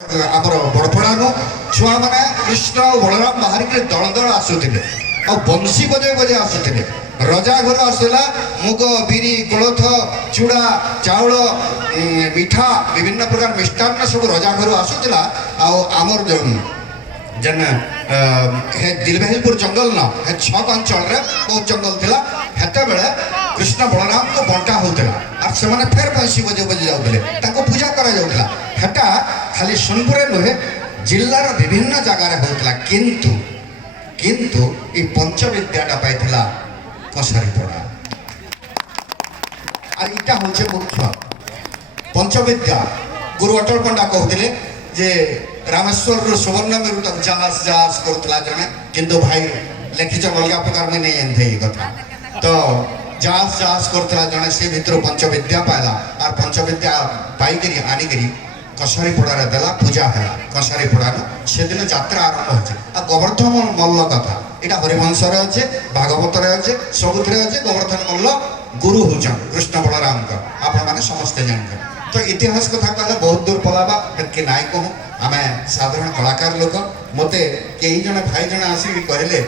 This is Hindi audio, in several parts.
आमर बड़पड़ानु छुआ मैंने कृष्ण और बलराम बाहर के दल दल आसुले और बंशी बजे बजे आसुले रजा घर आसला मुग बिरी कोलथ चूड़ा चाउल मिठा विभिन्न प्रकार मिष्टान्न सब रजा घर आसुला आमर जेन हे दिलबेहलपुर जंगल न हे छक अंचल रे बहुत जंगल थिला हेते बेले कृष्ण बलराम को बंटा होता और से माने फेर बंशी बजे बजे जाउतले ताको पूजा करा जाउतला हेटा खाली सोनपुरे नुहे जिल्लार विभिन्न जगार होता किंतु किंतु ये पंचविद्याटा पाइथिला कसारीपड़ा और इटा होचे मुख्य पंचविद्या गुरु अटल पंडा कहते जे रामेश्वर सुवर्ण मेरु तक जहाज जहाज करुला जने किंतु भाई लिखिच अलग प्रकार में नहीं जानते ये कथा तो जहाज जहाज करुला जने से भितर पंचविद्या पाइला और पंचविद्या पाइकरी आनिकरी कसारीपड़ा देला पूजा है कसारीपड़ा से दिन यात्रा आरंभ हो गोवर्धन मल्ल कथा यहाँ हरिवंश अच्छे भागवत अच्छे सबुथ अच्छे गोवर्धन मल्ल गुरु होचन कृष्ण बलराम का आपण मैंने समस्ते जानते तो इतिहास कथा कहले बहुत दूर पलाबा कि नाई कहूँ आम साधारण कलाकार लोक मते कई जन भाई जन आसिक कहले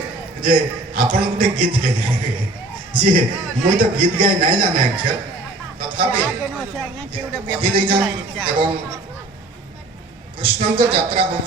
जे आपण गोटे गीत गाइबे जी मुई तो गीत गाई ना जाने एक्चुअल तथापि एवं कृष्ण यात्रा हो